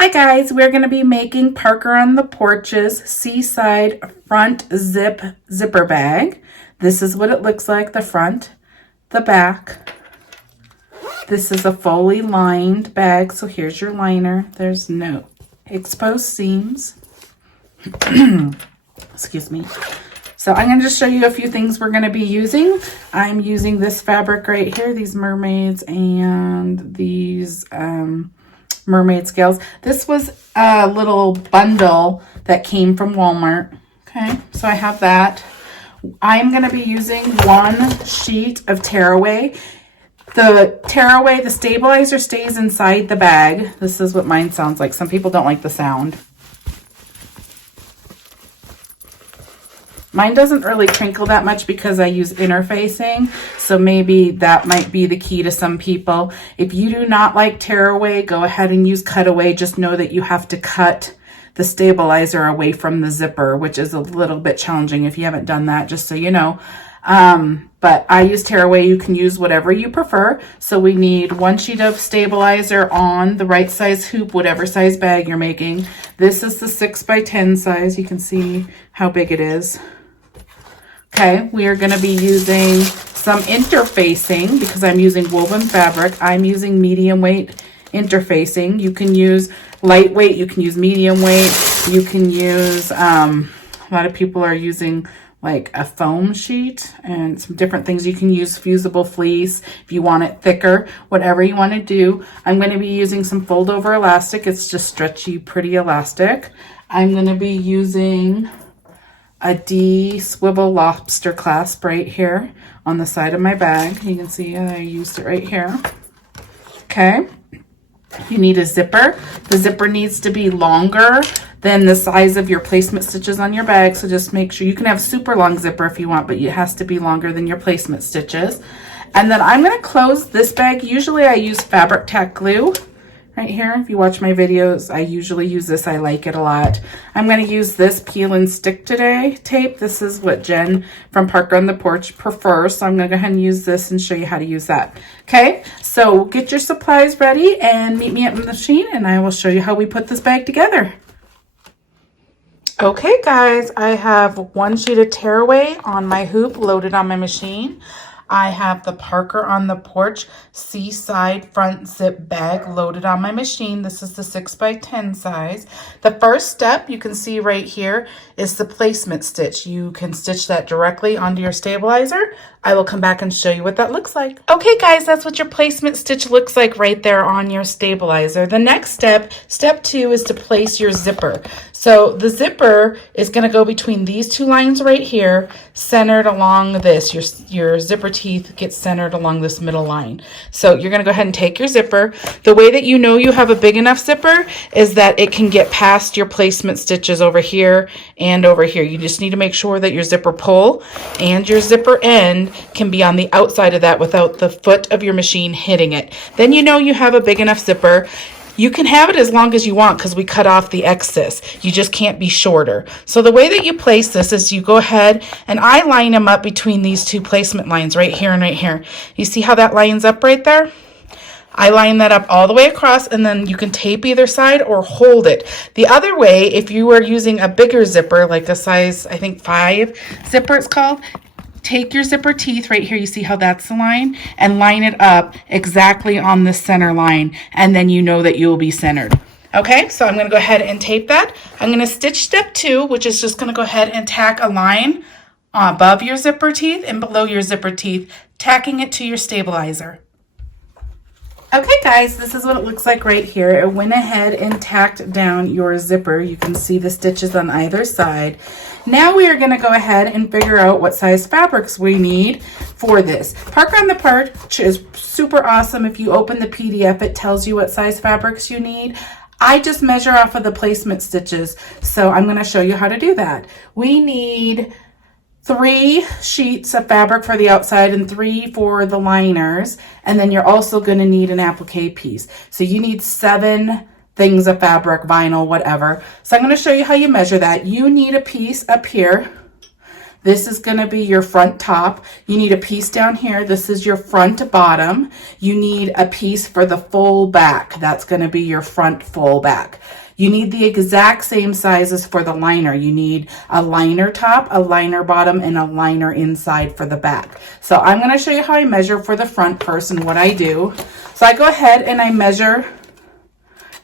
Hi guys, we're going to be making Parker on the Porch's Seaside front zipper bag. This is what it looks like, the front, the back. This is a fully lined bag, so here's your liner. There's no exposed seams. Excuse me. So I'm going to just show you a few things we're going to be using. I'm using this fabric right here, these mermaids and these mermaid scales. This was a little bundle that came from Walmart. Okay, so I have that. I'm going to be using 1 sheet of tearaway. The tearaway, the stabilizer stays inside the bag. This is what mine sounds like. Some people don't like the sound. Mine doesn't really crinkle that much because I use interfacing, so maybe that might be the key to some people. If you do not like tearaway, go ahead and use cutaway. Just know that you have to cut the stabilizer away from the zipper, which is a little bit challenging if you haven't done that, just so you know. But I use tearaway. You can use whatever you prefer. So we need 1 sheet of stabilizer on the right size hoop, whatever size bag you're making. This is the 6x10 size. You can see how big it is. Okay, we are going to be using some interfacing because I'm using woven fabric. I'm using medium weight interfacing. You can use lightweight, you can use medium weight, you can use, a lot of people are using like a foam sheet and some different things. You can use fusible fleece if you want it thicker, whatever you want to do. I'm going to be using some fold over elastic. It's just stretchy, pretty elastic. I'm going to be using a D swivel lobster clasp right here on the side of my bag. You can see I used it right here. Okay. You need a zipper. The zipper needs to be longer than the size of your placement stitches on your bag. So just make sure you can have super long zipper if you want, but it has to be longer than your placement stitches. And then I'm going to close this bag. Usually I use fabric tack glue right here. If you watch my videos, I usually use this. I like it a lot. I'm going to use this peel and stick today tape. This is what Jen from Parker on the Porch prefers. So I'm going to go ahead and use this and show you how to use that. Okay, so get your supplies ready and meet me at the machine and I will show you how we put this bag together. Okay guys, I have 1 sheet of tearaway on my hoop loaded on my machine. I have the Parker on the Porch Seaside front zip bag loaded on my machine. This is the 6x10 size. The first step you can see right here is the placement stitch. You can stitch that directly onto your stabilizer. I will come back and show you what that looks like. Okay guys, that's what your placement stitch looks like right there on your stabilizer. The next step, step 2, is to place your zipper. So the zipper is going to go between these 2 lines right here, centered along this. Your zipper teeth get centered along this middle line. So you're going to go ahead and take your zipper. The way that you know you have a big enough zipper is that it can get past your placement stitches over here and over here. You just need to make sure that your zipper pull and your zipper end can be on the outside of that without the foot of your machine hitting it. Then you know you have a big enough zipper. You can have it as long as you want because we cut off the excess. You just can't be shorter. So the way that you place this is you go ahead and I line them up between these 2 placement lines right here and right here. You see how that lines up right there? I line that up all the way across and then you can tape either side or hold it. The other way, if you are using a bigger zipper, like a size, I think 5 zipper it's called, take your zipper teeth right here, you see how that's the line, and line it up exactly on the center line, and then you know that you will be centered. Okay, so I'm going to go ahead and tape that. I'm going to stitch step 2, which is just going to go ahead and tack a line above your zipper teeth and below your zipper teeth, tacking it to your stabilizer. Okay guys, this is what it looks like right here. It went ahead and tacked down your zipper. You can see the stitches on either side. Now we are going to go ahead and figure out what size fabrics we need for this. Parker on the Porch is super awesome. If you open the PDF, it tells you what size fabrics you need. I just measure off of the placement stitches, so I'm going to show you how to do that. We need 3 sheets of fabric for the outside and 3 for the liners, and then you're also going to need an applique piece. So you need 7 things of fabric, vinyl, whatever. So I'm going to show you how you measure that. You need a piece up here This is going to be your front top. You need a piece down here. This is your front bottom. You need a piece for the full back. That's going to be your front full back. You need the exact same sizes for the liner. You need a liner top, a liner bottom, and a liner inside for the back. So I'm going to show you how I measure for the front first and what I do. So I go ahead and I measure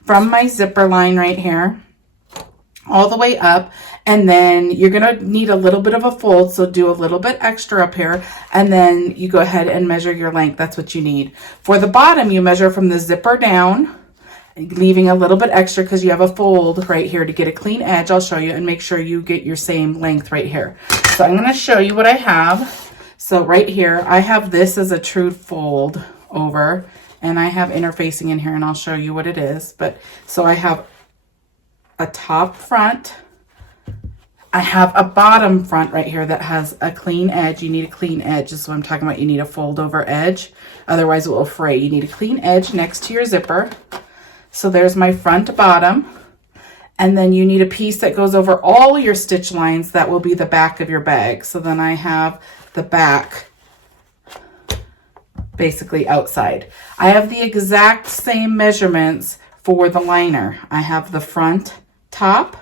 from my zipper line right here all the way up, and then you're going to need a little bit of a fold, so do a little bit extra up here, and then you go ahead and measure your length. That's what you need. For the bottom, you measure from the zipper down, leaving a little bit extra because you have a fold right here to get a clean edge. I'll show you, and make sure you get your same length right here. So I'm going to show you what I have. So right here, I have this as a true fold over, and I have interfacing in here, and I'll show you what it is. But so I have a top front. I have a bottom front right here that has a clean edge. You need a clean edge. This is what I'm talking about. You need a fold over edge. Otherwise it will fray. You need a clean edge next to your zipper. So there's my front bottom. And then you need a piece that goes over all your stitch lines. That will be the back of your bag. So then I have the back basically outside. I have the exact same measurements for the liner. I have the front top,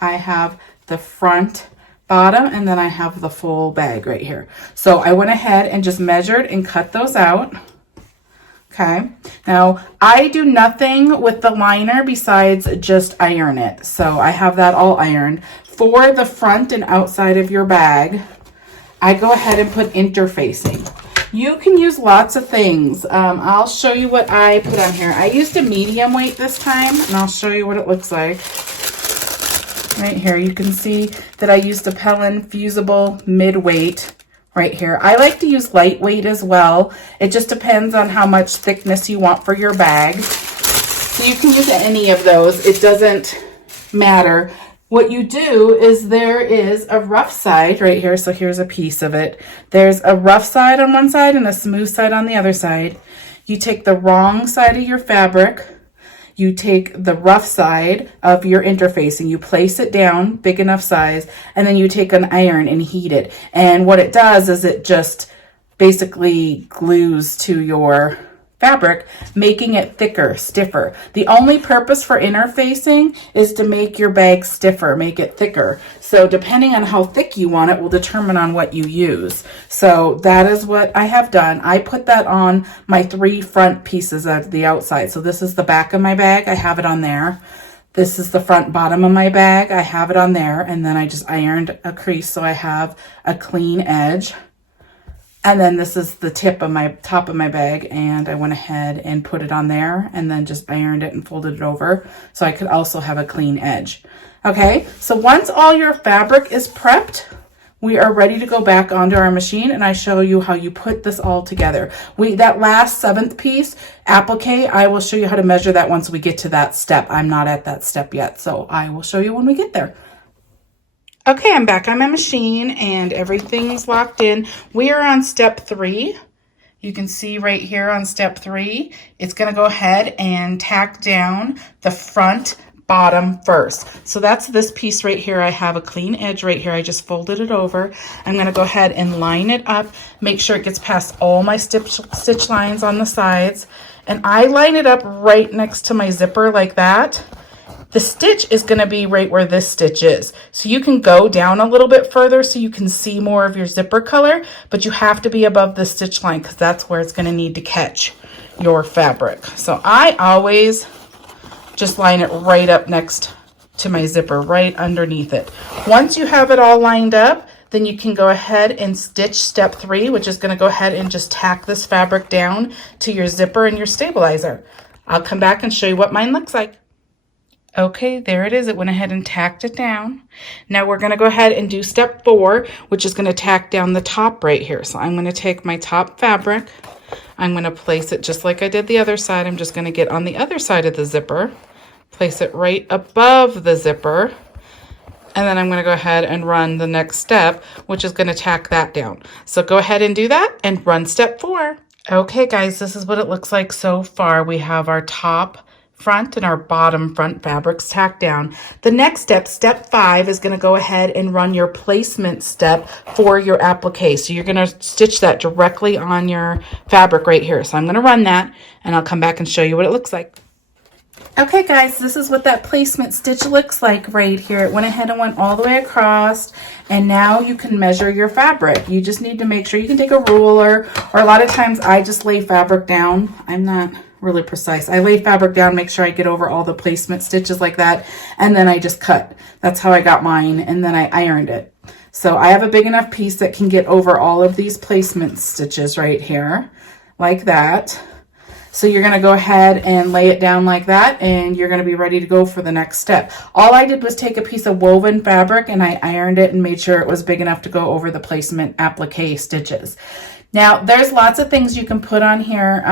I have the front bottom, and then I have the full bag right here. So I went ahead and just measured and cut those out. Okay, now I do nothing with the liner besides just iron it. So I have that all ironed. For the front and outside of your bag, I go ahead and put interfacing. You can use lots of things. I'll show you what I put on here. I used a medium weight this time, and I'll show you what it looks like. Right here, you can see that I used a Pellin Fusible mid-weight right here. I like to use lightweight as well. It just depends on how much thickness you want for your bag. So you can use any of those. It doesn't matter. What you do is there is a rough side right here. So here's a piece of it. There's a rough side on one side and a smooth side on the other side. You take the wrong side of your fabric. You take the rough side of your interfacing. You place it down, big enough size, and then you take an iron and heat it. And what it does is it just basically glues to your fabric, making it thicker, stiffer. The only purpose for interfacing is to make your bag stiffer, make it thicker. So depending on how thick you want it will determine on what you use. So that is what I have done. I put that on my 3 front pieces of the outside. So this is the back of my bag. I have it on there. This is the front bottom of my bag. I have it on there. And then I just ironed a crease so I have a clean edge. And then this is the tip of my top of my bag, and I went ahead and put it on there and then just ironed it and folded it over so I could also have a clean edge. Okay, so once all your fabric is prepped, we are ready to go back onto our machine, and I show you how you put this all together. That last 7th piece, applique, I will show you how to measure that once we get to that step. I'm not at that step yet, so I will show you when we get there. Okay, I'm back on my machine and everything's locked in. We are on step 3. You can see right here on step 3, it's going to go ahead and tack down the front bottom first. So that's this piece right here. I have a clean edge right here. I just folded it over. I'm going to go ahead and line it up, make sure it gets past all my stitch lines on the sides. And I line it up right next to my zipper like that. The stitch is going to be right where this stitch is. So you can go down a little bit further so you can see more of your zipper color, but you have to be above the stitch line because that's where it's going to need to catch your fabric. So I always just line it right up next to my zipper, right underneath it. Once you have it all lined up, then you can go ahead and stitch step 3, which is going to go ahead and just tack this fabric down to your zipper and your stabilizer. I'll come back and show you what mine looks like. Okay, there it is. It went ahead and tacked it down. Now we're going to go ahead and do step 4, which is going to tack down the top right here. So I'm going to take my top fabric. I'm going to place it just like I did the other side. I'm just going to get on the other side of the zipper, place it right above the zipper, and then I'm going to go ahead and run the next step, which is going to tack that down. So go ahead and do that and run step 4. Okay, guys, this is what it looks like so far. We have our top front and our bottom front fabrics tacked down. The next step, step 5, is going to go ahead and run your placement step for your applique. So you're going to stitch that directly on your fabric right here. So I'm going to run that and I'll come back and show you what it looks like. Okay guys, this is what that placement stitch looks like right here. It went ahead and went all the way across, and now you can measure your fabric. You just need to make sure you can take a ruler, or a lot of times I just lay fabric down. I'm not really precise. I lay fabric down, make sure I get over all the placement stitches like that, and then I just cut. That's how I got mine, and then I ironed it. So I have a big enough piece that can get over all of these placement stitches right here, like that. So you're going to go ahead and lay it down like that, and you're going to be ready to go for the next step. All I did was take a piece of woven fabric and I ironed it and made sure it was big enough to go over the placement applique stitches. Now, there's lots of things you can put on here.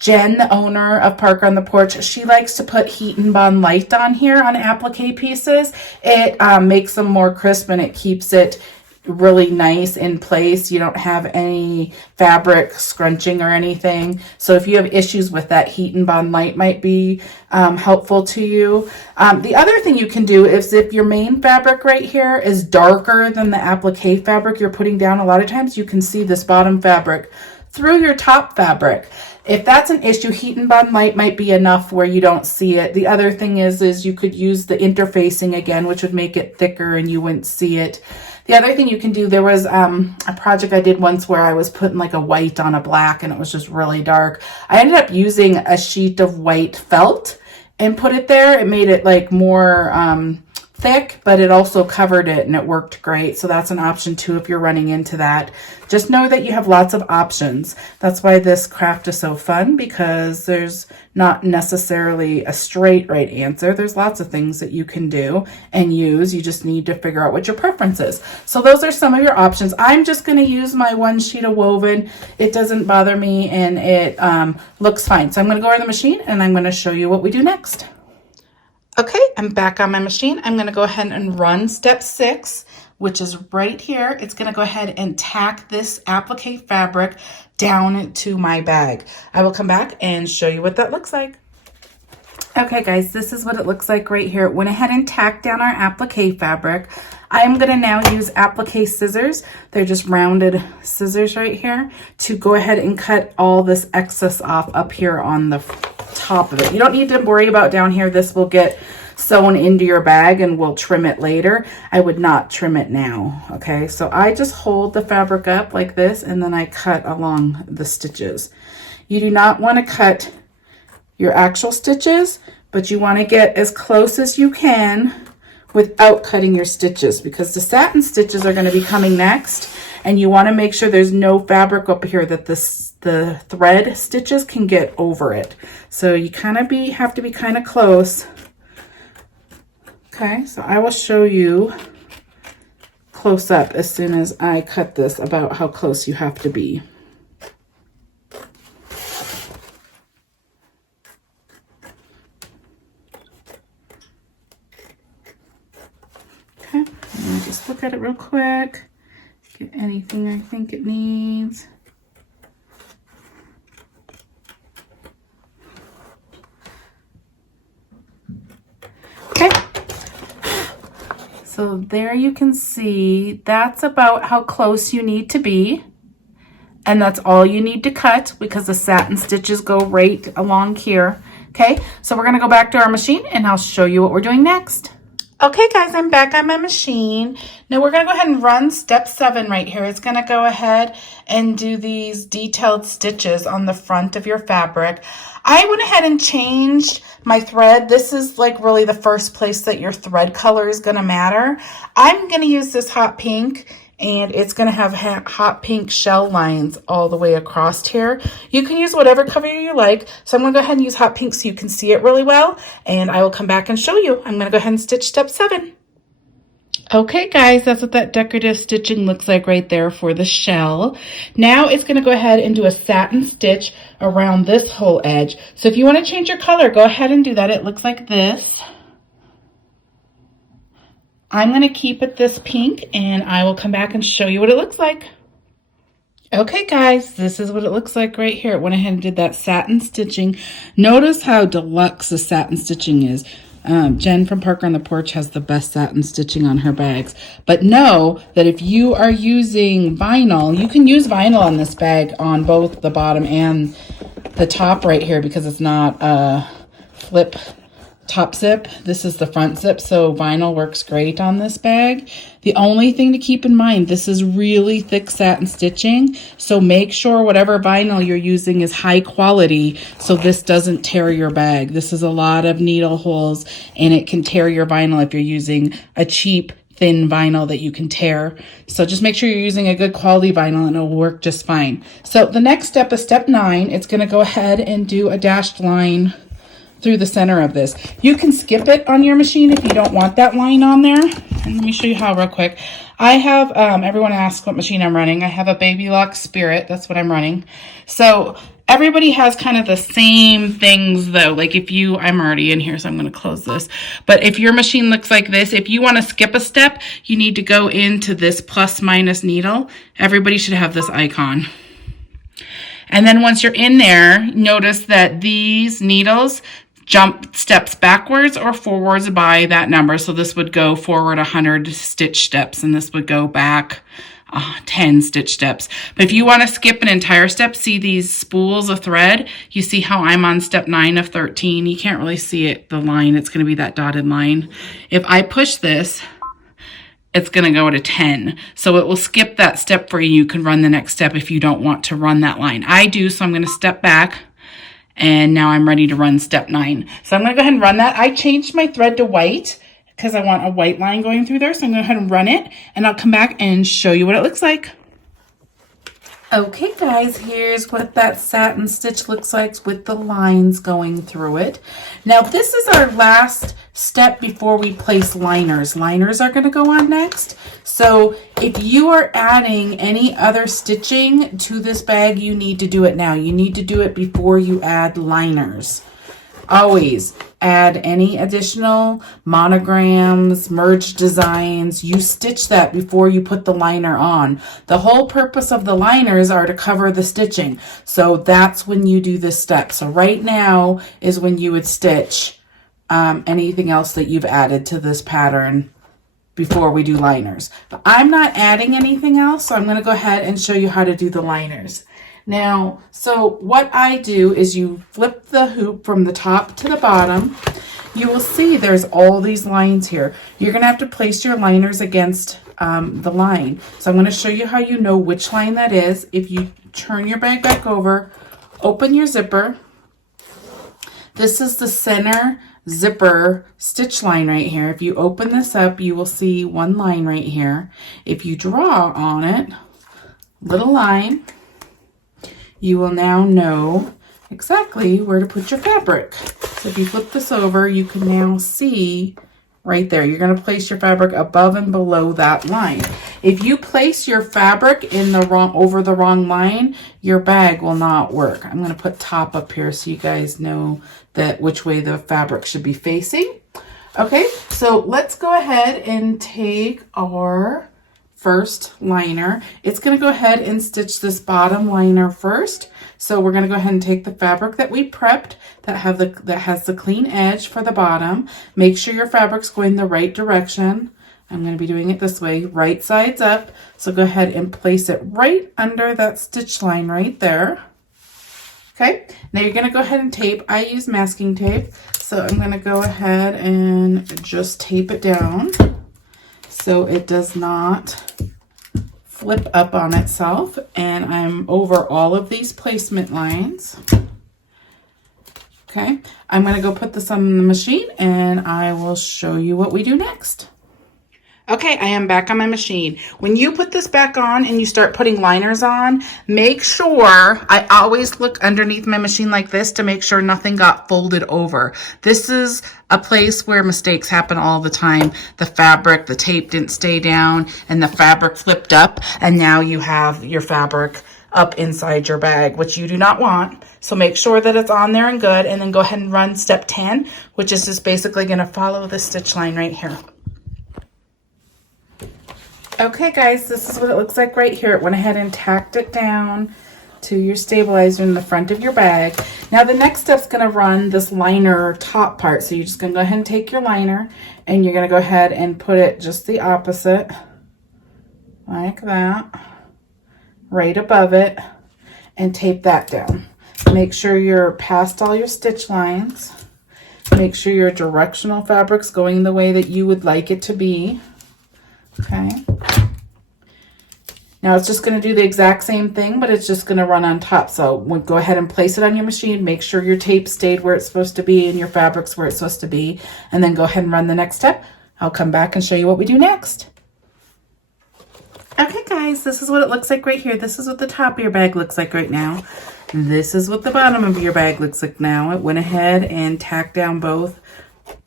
Jen, the owner of Parker on the Porch, she likes to put Heat and Bond Light on here on applique pieces. It makes them more crisp and it keeps it really nice in place. You don't have any fabric scrunching or anything. So if you have issues with that, Heat and Bond Light might be helpful to you. The other thing you can do is if your main fabric right here is darker than the applique fabric you're putting down, a lot of times you can see this bottom fabric through your top fabric. If that's an issue, Heat and Bond Light might be enough where you don't see it. The other thing is you could use the interfacing again, which would make it thicker and you wouldn't see it. The other thing you can do, there was a project I did once where I was putting like a white on a black and it was just really dark. I ended up using a sheet of white felt and put it there. It made it like more thick, but it also covered it and it worked great. So that's an option too if you're running into that. Just know that you have lots of options. That's why this craft is so fun, because there's not necessarily a straight right answer. There's lots of things that you can do and use. You just need to figure out what your preference is. So those are some of your options. I'm just going to use my one sheet of woven. It doesn't bother me and it looks fine. So I'm going to go over the machine and I'm going to show you what we do next. Okay, I'm back on my machine. I'm going to go ahead and run step 6, which is right here. It's going to go ahead and tack this applique fabric down to my bag. I will come back and show you what that looks like. Okay guys, this is what it looks like right here. It went ahead and tacked down our applique fabric. I am going to now use applique scissors. They're just rounded scissors right here to go ahead and cut all this excess off up here on the top of it. You don't need to worry about down here. This will get sewn into your bag and we'll trim it later. I would not trim it now. Okay, so I just hold the fabric up like this and then I cut along the stitches. You do not want to cut your actual stitches, but you want to get as close as you can without cutting your stitches, because the satin stitches are going to be coming next and you want to make sure there's no fabric up here that the thread stitches can get over it. So you kind of have to be kind of close. Okay, so I will show you close up as soon as I cut this about how close you have to be. Okay, let me just look at it real quick. Get anything I think it needs. Okay, so there you can see that's about how close you need to be, and that's all you need to cut because the satin stitches go right along here. Okay, so we're going to go back to our machine and I'll show you what we're doing next. Okay guys, I'm back on my machine. Now we're going to go ahead and run step 7 right here. It's going to go ahead and do these detailed stitches on the front of your fabric. I went ahead and changed my thread. This is like really the first place that your thread color is going to matter. I'm going to use this hot pink, and it's going to have hot pink shell lines all the way across here. You can use whatever color you like. So I'm going to go ahead and use hot pink so you can see it really well. And I will come back and show you. I'm going to go ahead and stitch step 7. Okay guys, that's what that decorative stitching looks like right there for the shell. Now it's going to go ahead and do a satin stitch around this whole edge. So if you want to change your color, go ahead and do that. It looks like this. I'm going to keep it this pink and I will come back and show you what it looks like. Okay guys, this is what it looks like right here. It went ahead and did that satin stitching. Notice how deluxe the satin stitching is. Jen from Parker on the Porch has the best satin stitching on her bags. But know that if you are using vinyl, you can use vinyl on this bag on both the bottom and the top right here because it's not a flip top zip. This is the front zip, so vinyl works great on this bag. The only thing to keep in mind, this is really thick satin stitching, so make sure whatever vinyl you're using is high quality so this doesn't tear your bag. This is a lot of needle holes and it can tear your vinyl if you're using a cheap thin vinyl that you can tear. So just make sure you're using a good quality vinyl and it'll work just fine. So the next step is step 9. It's going to go ahead and do a dashed line through the center of this. You can skip it on your machine if you don't want that line on there. And let me show you how real quick. I have, everyone asks what machine I'm running. I have a Baby Lock Spirit. That's what I'm running. So everybody has kind of the same things though. Like if you, I'm already in here, so I'm going to close this. But if your machine looks like this, if you want to skip a step, you need to go into this plus minus needle. Everybody should have this icon. And then once you're in there, notice that these needles jump steps backwards or forwards by that number. So this would go forward 100 stitch steps and this would go back 10 stitch steps. But if you want to skip an entire step, see these spools of thread? You see how I'm on step 9 of 13? You can't really see it, the line. It's going to be that dotted line. If I push this, it's going to go to 10. So it will skip that step for you. You can run the next step if you don't want to run that line. I do, so I'm going to step back. And now I'm ready to run step 9. So I'm going to go ahead and run that. I changed my thread to white because I want a white line going through there. So I'm going to go ahead and run it. And I'll come back and show you what it looks like. Okay guys, here's what that satin stitch looks like with the lines going through it. Now this is our last step before we place liners. Liners are going to go on next. So if you are adding any other stitching to this bag, you need to do it now. You need to do it before you add liners. Always add any additional monograms, merged designs. You stitch that before you put the liner on. The whole purpose of the liners are to cover the stitching. So that's when you do this step. So right now is when you would stitch anything else that you've added to this pattern before we do liners. But I'm not adding anything else, so I'm going to go ahead and show you how to do the liners. Now, so what I do is you flip the hoop from the top to the bottom. You will see there's all these lines here. You're going to have to place your liners against the line. So I'm going to show you how you know which line that is. If you turn your bag back over, open your zipper. This is the center zipper stitch line right here. If you open this up, you will see one line right here. If you draw on it, little line, you will now know exactly where to put your fabric. So if you flip this over, you can now see right there. You're going to place your fabric above and below that line. If you place your fabric in the over the wrong line, your bag will not work. I'm going to put top up here so you guys know that which way the fabric should be facing. Okay, so let's go ahead and take our first liner. It's going to go ahead and stitch this bottom liner first. So we're going to go ahead and take the fabric that we prepped that has the clean edge for the bottom. Make sure your fabric's going the right direction. I'm going to be doing it this way, right sides up. So go ahead and place it right under that stitch line right there. Okay, now you're going to go ahead and tape. I use masking tape. So I'm going to go ahead and just tape it down so it does not flip up on itself. And I'm over all of these placement lines. Okay, I'm going to go put this on the machine and I will show you what we do next. Okay, I am back on my machine. When you put this back on and you start putting liners on, make sure, I always look underneath my machine like this to make sure nothing got folded over. This is a place where mistakes happen all the time. The fabric, the tape didn't stay down and the fabric flipped up and now you have your fabric up inside your bag, which you do not want. So make sure that it's on there and good, and then go ahead and run step 10, which is just basically going to follow the stitch line right here. Okay guys, this is what it looks like right here. It went ahead and tacked it down to your stabilizer in the front of your bag. Now the next step's gonna run this liner top part. So you're just gonna go ahead and take your liner and you're gonna go ahead and put it just the opposite, like that, right above it, and tape that down. Make sure you're past all your stitch lines. Make sure your directional fabric's going the way that you would like it to be. Okay. Now it's just going to do the exact same thing, but it's just going to run on top. So we'll go ahead and place it on your machine. Make sure your tape stayed where it's supposed to be and your fabric's where it's supposed to be. And then go ahead and run the next step. I'll come back and show you what we do next. Okay guys, this is what it looks like right here. This is what the top of your bag looks like right now. This is what the bottom of your bag looks like now. It went ahead and tacked down both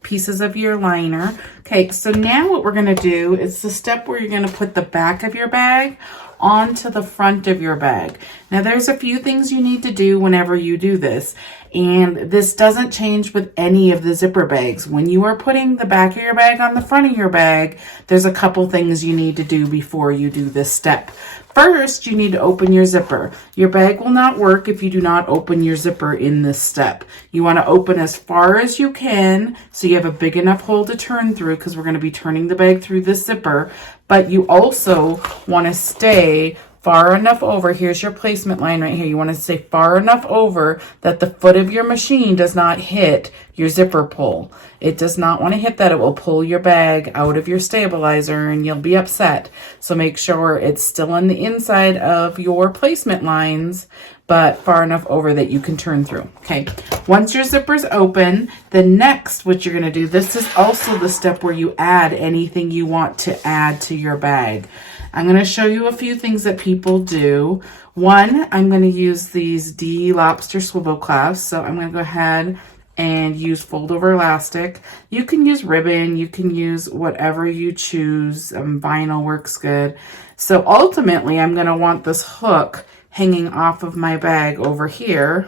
pieces of your liner. Okay, so now what we're going to do is the step where you're going to put the back of your bag onto the front of your bag. Now there's a few things you need to do whenever you do this, and this doesn't change with any of the zipper bags. When you are putting the back of your bag on the front of your bag, there's a couple things you need to do before you do this step. First, you need to open your zipper. Your bag will not work if you do not open your zipper in this step. You want to open as far as you can so you have a big enough hole to turn through, because we're going to be turning the bag through this zipper. But you also want to stay far enough over. Here's your placement line right here. You want to stay far enough over that the foot of your machine does not hit your zipper pull. It does not want to hit that. It will pull your bag out of your stabilizer and you'll be upset. So make sure it's still on the inside of your placement lines, but far enough over that you can turn through. Okay, once your zipper's open, the next, what you're going to do, this is also the step where you add anything you want to add to your bag. I'm going to show you a few things that people do. One, I'm going to use these LOBSTER swivel clasps. So I'm going to go ahead and use fold over elastic. You can use ribbon, you can use whatever you choose. Vinyl works good. So ultimately, I'm going to want this hook hanging off of my bag over here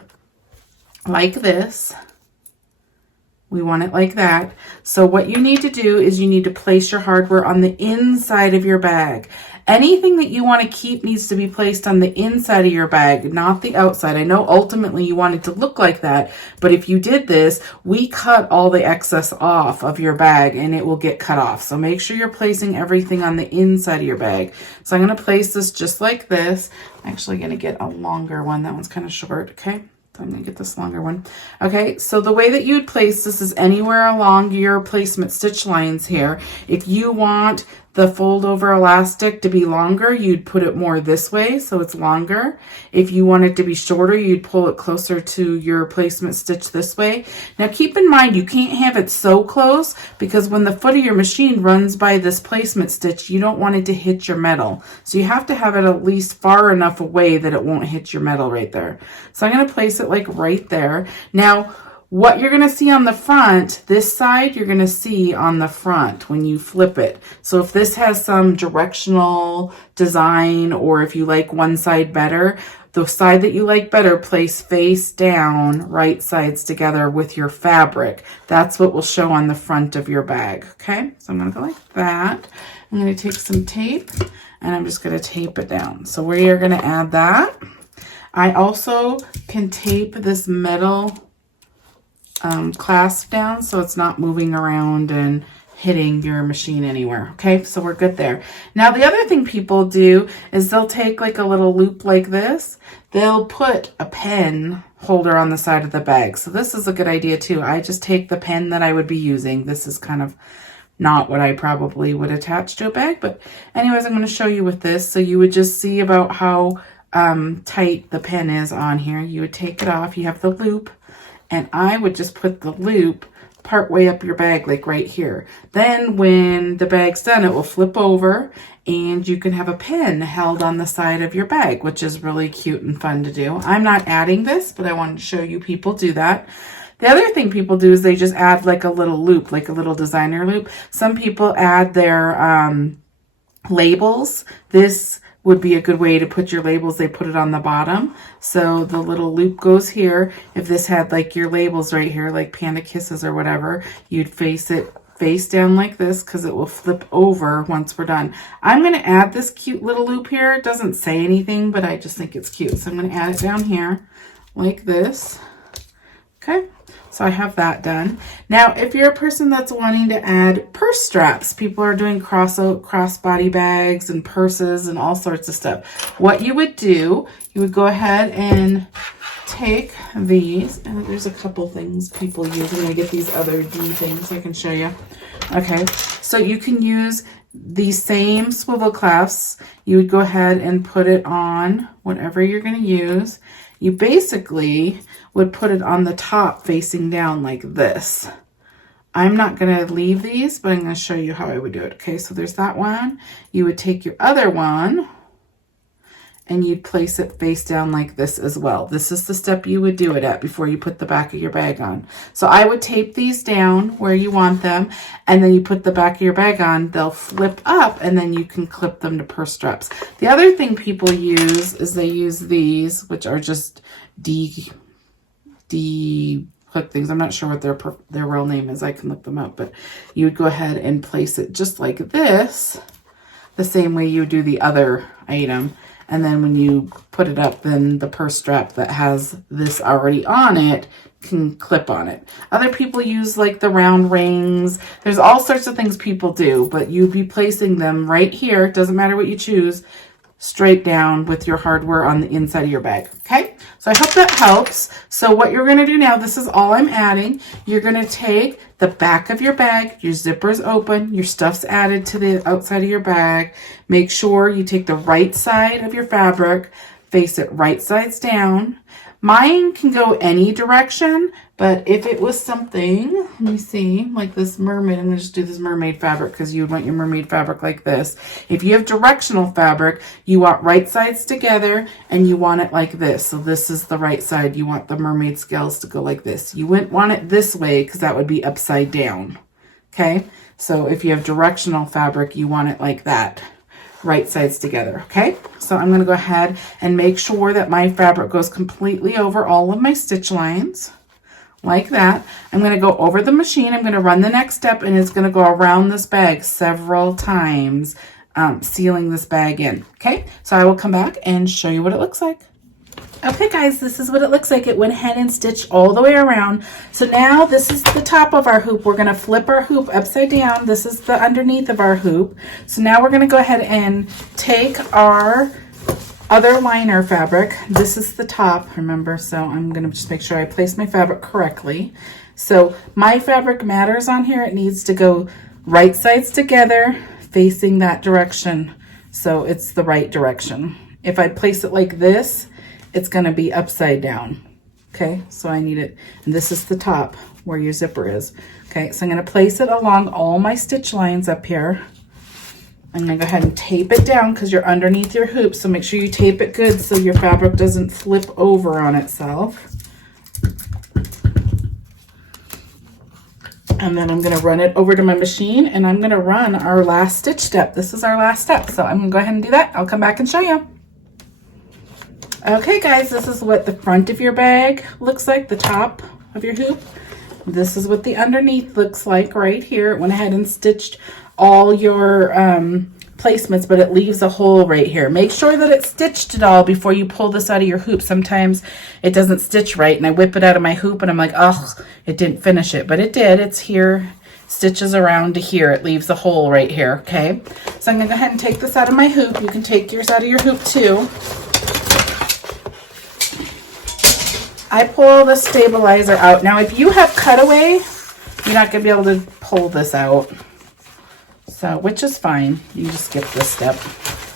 like this. We want it like that. So what you need to do is you need to place your hardware on the inside of your bag. Anything that you want to keep needs to be placed on the inside of your bag, not the outside. I know ultimately you want it to look like that, but if you did this, we cut all the excess off of your bag and it will get cut off. So make sure you're placing everything on the inside of your bag. So I'm going to place this just like this. I'm actually going to get a longer one. That one's kind of short, okay? So I'm going to get this longer one. Okay, so the way that you would place this is anywhere along your placement stitch lines here. If you want the fold over elastic to be longer, you'd put it more this way so it's longer. If you want it to be shorter, you'd pull it closer to your placement stitch this way. Now keep in mind, you can't have it so close because when the foot of your machine runs by this placement stitch, you don't want it to hit your metal. So you have to have it at least far enough away that it won't hit your metal right there. So I'm going to place it like right there. Now, what you're going to see on the front, this side, you're going to see on the front when you flip it. So if this has some directional design, or if you like one side better, the side that you like better, place face down, right sides together with your fabric. That's what will show on the front of your bag. Okay, so I'm going to go like that. I'm going to take some tape and I'm just going to tape it down. So we are going to add that. I also can tape this metal clasp down so it's not moving around and hitting your machine anywhere. Okay, so we're good there. Now the other thing people do is they'll take like a little loop like this. They'll put a pen holder on the side of the bag. So this is a good idea too. I just take the pen that I would be using. This is kind of not what I probably would attach to a bag, but anyways, I'm going to show you with this. So you would just see about how tight the pen is on here. You would take it off. You have the loop. And I would just put the loop part way up your bag, like right here. Then when the bag's done, it will flip over and you can have a pen held on the side of your bag, which is really cute and fun to do. I'm not adding this, but I wanted to show you people do that. The other thing people do is they just add like a little loop, like a little designer loop. Some people add their labels. This would be a good way to put your labels. They put it on the bottom. So the little loop goes here. If this had like your labels right here, like Panda Kisses or whatever, you'd face it face down like this because it will flip over once we're done. I'm going to add this cute little loop here. It doesn't say anything, but I just think it's cute. So I'm going to add it down here like this. Okay, so I have that done. Now, if you're a person that's wanting to add purse straps, people are doing crossbody bags and purses and all sorts of stuff. What you would do, you would go ahead and take these, and there's a couple things people use. I'm going to get these other D things I can show you. Okay, so you can use these same swivel clasps. You would go ahead and put it on whatever you're going to use. You basically would put it on the top facing down like this. I'm not going to leave these, but I'm going to show you how I would do it. Okay, so there's that one. You would take your other one and you'd place it face down like this as well. This is the step you would do it at before you put the back of your bag on. So I would tape these down where you want them, and then you put the back of your bag on. They'll flip up, and then you can clip them to purse straps. The other thing people use is they use these, which are just D hook things. I'm not sure what their real name is. I can look them up, but you would go ahead and place it just like this, the same way you do the other item. And then when you put it up, then the purse strap that has this already on it can clip on it. Other people use like the round rings. There's all sorts of things people do, but you'd be placing them right here. Doesn't matter what you choose, straight down with your hardware on the inside of your bag. Okay, so I hope that helps. So what you're going to do now, this is all I'm adding. You're going to take the back of your bag, your zipper's open, your stuff's added to the outside of your bag. Make sure you take the right side of your fabric, face it right sides down. Mine can go any direction, but if it was something, let me see, like this mermaid, I'm going to just do this mermaid fabric because you would want your mermaid fabric like this. If you have directional fabric, you want right sides together and you want it like this. So this is the right side. You want the mermaid scales to go like this. You wouldn't want it this way because that would be upside down. Okay, so if you have directional fabric, you want it like that. Right sides together. Okay, so I'm going to go ahead and make sure that my fabric goes completely over all of my stitch lines like that. I'm going to go over the machine. I'm going to run the next step, and it's going to go around this bag several times, sealing this bag in. Okay, so I will come back and show you what it looks like. Okay guys, this is what it looks like. It went ahead and stitched all the way around. So now this is the top of our hoop. We're going to flip our hoop upside down. This is the underneath of our hoop. So now we're going to go ahead and take our other liner fabric. This is the top, remember, so I'm going to just make sure I place my fabric correctly. So my fabric matters on here. It needs to go right sides together, facing that direction, so it's the right direction. If I place it like this, it's going to be upside down. Okay, so I need it, and this is the top where your zipper is. Okay, so I'm going to place it along all my stitch lines up here. I'm going to go ahead and tape it down because you're underneath your hoop, so make sure you tape it good so your fabric doesn't flip over on itself. And then I'm going to run it over to my machine, and I'm going to run our last stitch step. This is our last step, so I'm going to go ahead and do that. I'll come back and show you. Okay guys, this is what the front of your bag looks like, the top of your hoop. This is what the underneath looks like right here. It went ahead and stitched all your placements, but it leaves a hole right here. Make sure that it stitched it all before you pull this out of your hoop. Sometimes it doesn't stitch right, and I whip it out of my hoop and I'm like, oh, it didn't finish it, but it did. It's here, stitches around to here. It leaves a hole right here, okay? So I'm gonna go ahead and take this out of my hoop. You can take yours out of your hoop too. I pull the stabilizer out. Now, if you have cutaway, you're not going to be able to pull this out. So, which is fine. You can just skip this step.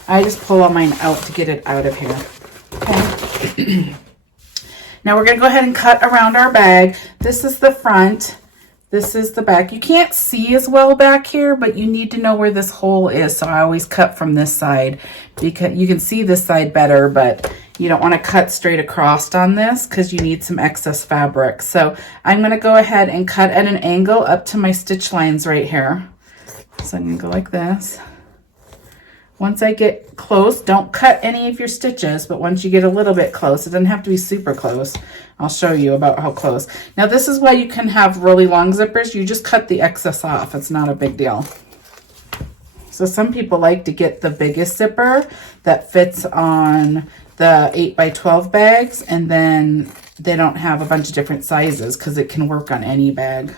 I just pull all mine out to get it out of here. Okay. Now, we're going to go ahead and cut around our bag. This is the front. This is the back. You can't see as well back here, but you need to know where this hole is. So, I always cut from this side because you can see this side better, but you don't want to cut straight across on this because you need some excess fabric. So I'm going to go ahead and cut at an angle up to my stitch lines right here. So I'm going to go like this. Once I get close, don't cut any of your stitches, but once you get a little bit close, it doesn't have to be super close. I'll show you about how close. Now this is why you can have really long zippers. You just cut the excess off. It's not a big deal. So some people like to get the biggest zipper that fits on the 8x12 bags, and then they don't have a bunch of different sizes because it can work on any bag.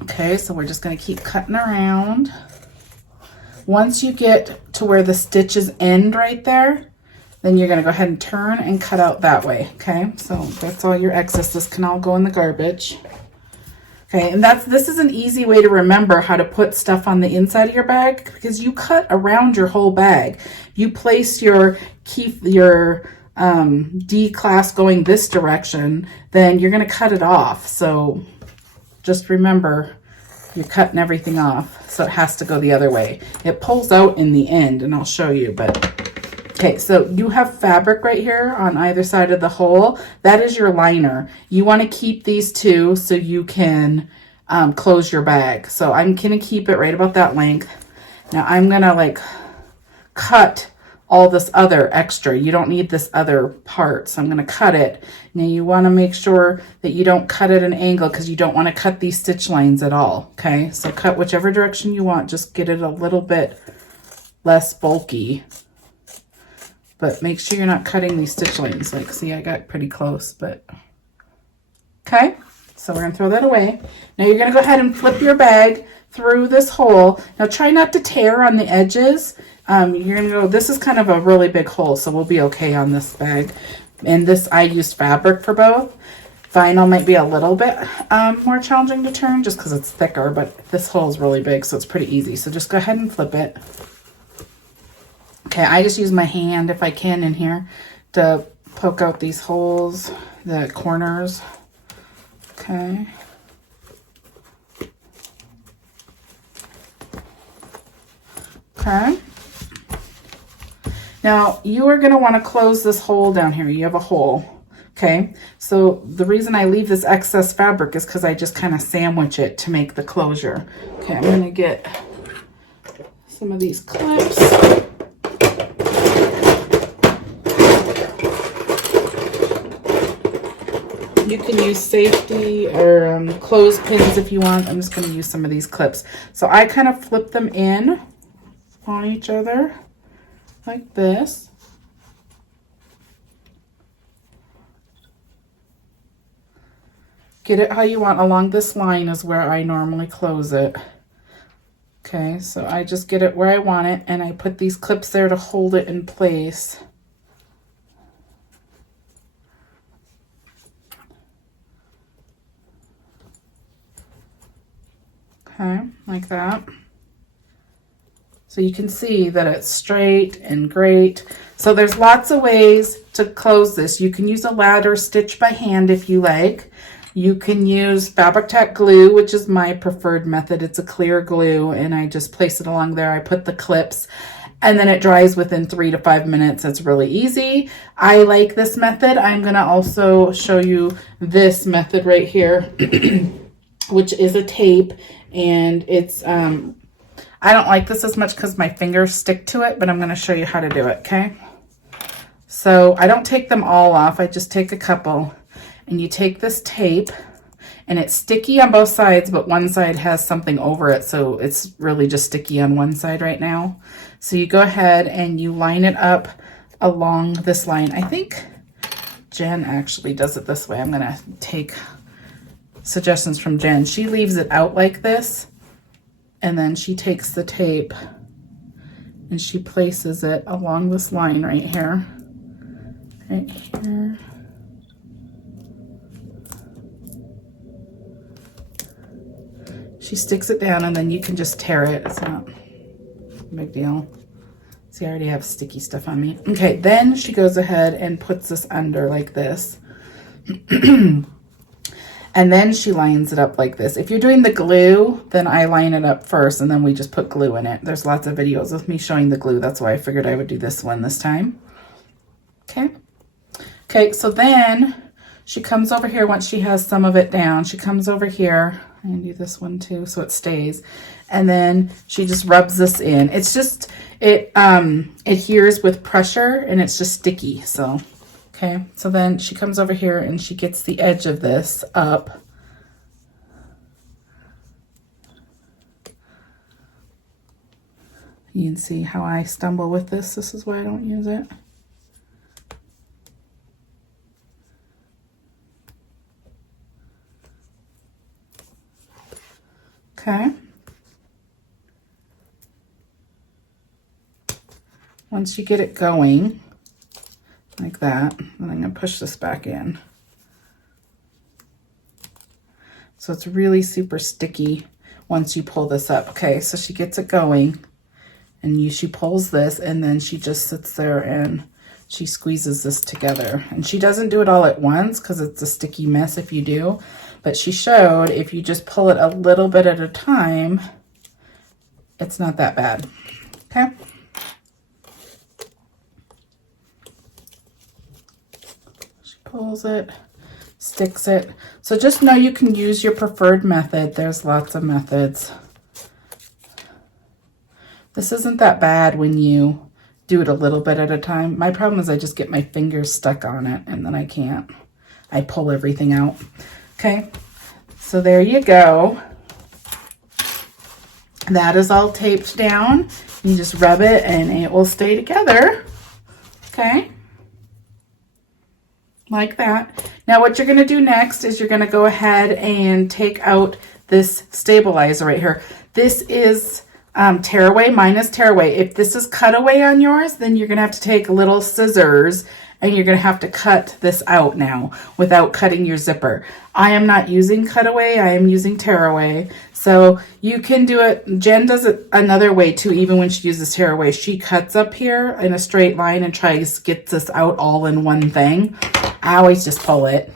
Okay, so we're just going to keep cutting around. Once you get to where the stitches end right there, then you're going to go ahead and turn and cut out that way. Okay, so that's all your excess. This can all go in the garbage. Okay, and this is an easy way to remember how to put stuff on the inside of your bag, because you cut around your whole bag. You place your D clasp going this direction, then you're going to cut it off. So just remember, you're cutting everything off, so it has to go the other way. It pulls out in the end, and I'll show you, but okay, so you have fabric right here on either side of the hole. That is your liner. You want to keep these two so you can close your bag. So I'm going to keep it right about that length. Now I'm going to like cut all this other extra. You don't need this other part, so I'm going to cut it. Now you want to make sure that you don't cut at an angle, because you don't want to cut these stitch lines at all. Okay, so cut whichever direction you want. Just get it a little bit less bulky. But make sure you're not cutting these stitch lines. Like, see, I got pretty close, but okay. So we're gonna throw that away. Now you're gonna go ahead and flip your bag through this hole. Now try not to tear on the edges. You're gonna go, this is kind of a really big hole, so we'll be okay on this bag. And this, I used fabric for both. Vinyl might be a little bit more challenging to turn just because it's thicker, but this hole is really big, so it's pretty easy. So just go ahead and flip it. Okay, I just use my hand, if I can, in here to poke out these holes, the corners. Okay. Okay. Now, you are going to want to close this hole down here. You have a hole. Okay, so the reason I leave this excess fabric is because I just kind of sandwich it to make the closure. Okay, I'm going to get some of these clips. You can use safety or clothespins if you want. I'm just going to use some of these clips. So I kind of flip them in on each other like this. Get it how you want. Along this line is where I normally close it. Okay, so I just get it where I want it, and I put these clips there to hold it in place. Okay, like that. So you can see that it's straight and great. So there's lots of ways to close this. You can use a ladder stitch by hand if you like. You can use fabric tack glue, which is my preferred method. It's a clear glue, and I just place it along there. I put the clips, and then it dries within 3 to 5 minutes. It's really easy. I like this method. I'm gonna also show you this method right here, which is a tape, and it's, I don't like this as much because my fingers stick to it, but I'm gonna show you how to do it, okay? So I don't take them all off. I just take a couple. And you take this tape, and it's sticky on both sides, but one side has something over it, so it's really just sticky on one side right now. So you go ahead and you line it up along this line. I think Jen actually does it this way. I'm gonna take suggestions from Jen. She leaves it out like this, and then she takes the tape and she places it along this line right here. Right here. She sticks it down, and then you can just tear it. It's not a big deal. See, I already have sticky stuff on me. Okay, then she goes ahead and puts this under like this. And then she lines it up like this. If you're doing the glue, then I line it up first, and then we just put glue in it. There's lots of videos of me showing the glue. That's why I figured I would do this one this time. Okay. Okay, so then she comes over here once she has some of it down. She comes over here I'm gonna do this one too so it stays. And then she just rubs this in. It's just, it adheres with pressure and it's just sticky. So, okay. So then she comes over here and she gets the edge of this up. You can see how I stumble with this. This is why I don't use it. Okay. Once you get it going, like that, then I'm going to push this back in. So it's really super sticky once you pull this up. Okay, so she gets it going, and she pulls this, and then she just sits there and she squeezes this together. And she doesn't do it all at once because it's a sticky mess if you do. But she showed if you just pull it a little bit at a time, it's not that bad. Okay. She pulls it, sticks it. So just know you can use your preferred method. There's lots of methods. This isn't that bad when you do it a little bit at a time. My problem is I just get my fingers stuck on it and then I can't. I pull everything out. Okay, so there you go. That is all taped down. You just rub it and it will stay together. Okay, like that. Now what you're gonna do next is you're gonna go ahead and take out this stabilizer right here. This is tearaway. Mine is tearaway. If this is cutaway on yours, then you're gonna have to take little scissors and you're gonna have to cut this out now without cutting your zipper. I am not using cutaway, I am using tearaway. So you can do it. Jen does it another way too, even when she uses tearaway. She cuts up here in a straight line and tries to get this out all in one thing. I always just pull it.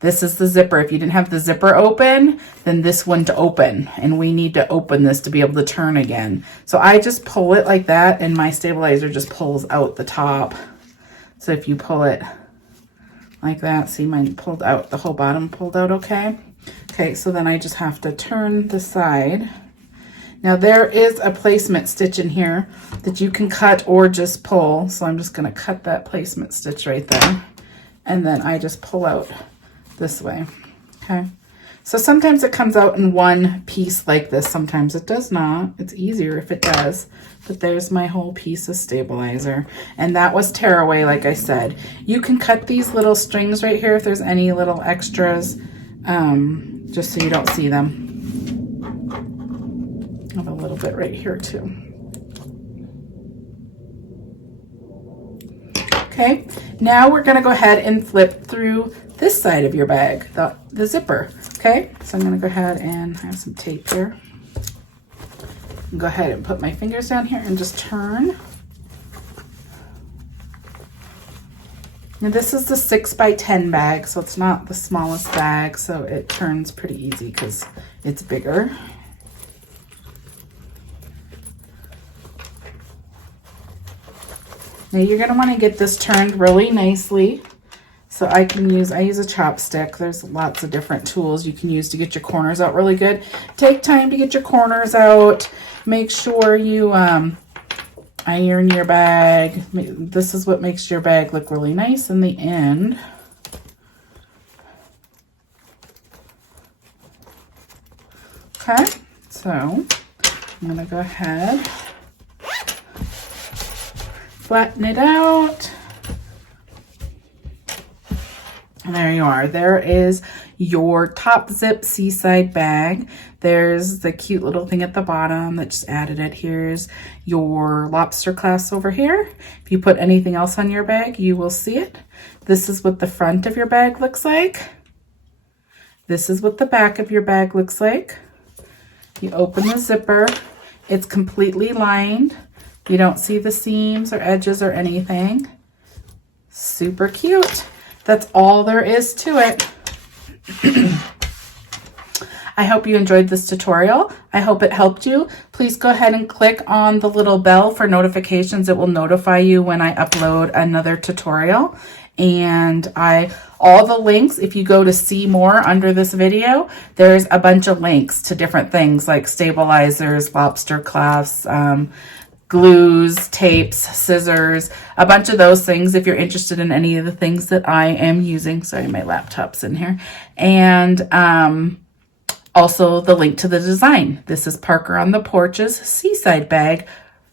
This is the zipper. If you didn't have the zipper open, then this wouldn't open. And we need to open this to be able to turn again. So I just pull it like that and my stabilizer just pulls out the top. So if you pull it like that, see mine pulled out, the whole bottom pulled out okay? Okay, so then I just have to turn the side. Now there is a placement stitch in here that you can cut or just pull. So I'm just gonna cut that placement stitch right there. And then I just pull out this way, okay? So sometimes it comes out in one piece like this. Sometimes it does not. It's easier if it does. But there's my whole piece of stabilizer. And that was tearaway, like I said. You can cut these little strings right here if there's any little extras, just so you don't see them. I have a little bit right here too. Okay, now we're gonna go ahead and flip through this side of your bag, the zipper. Okay, so I'm gonna go ahead and have some tape here. Go ahead and put my fingers down here and just turn. Now this is the 6x10 bag, so it's not the smallest bag, so it turns pretty easy because it's bigger. Now you're gonna wanna get this turned really nicely. So I use a chopstick. There's lots of different tools you can use to get your corners out really good. Take time to get your corners out. Make sure you iron your bag. This is what makes your bag look really nice in the end. Okay, so I'm gonna go ahead, flatten it out. And there you are. There is your top zip Seaside bag. There's the cute little thing at the bottom that just added it. Here's your lobster clasp over here. If you put anything else on your bag, you will see it. This is what the front of your bag looks like. This is what the back of your bag looks like. You open the zipper. It's completely lined. You don't see the seams or edges or anything. Super cute. That's all there is to it. I hope you enjoyed this tutorial. I hope it helped you. Please go ahead and click on the little bell for notifications. It will notify you when I upload another tutorial. And all the links, if you go to see more under this video, there's a bunch of links to different things like stabilizers, lobster clasps, glues, tapes, scissors, a bunch of those things if you're interested in any of the things that I am using. Sorry, my laptop's in here. And also the link to the design. This is Parker on the Porch's Seaside bag.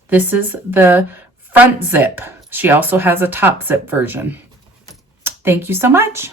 This is the front zip. She also has a top zip version. Thank you so much.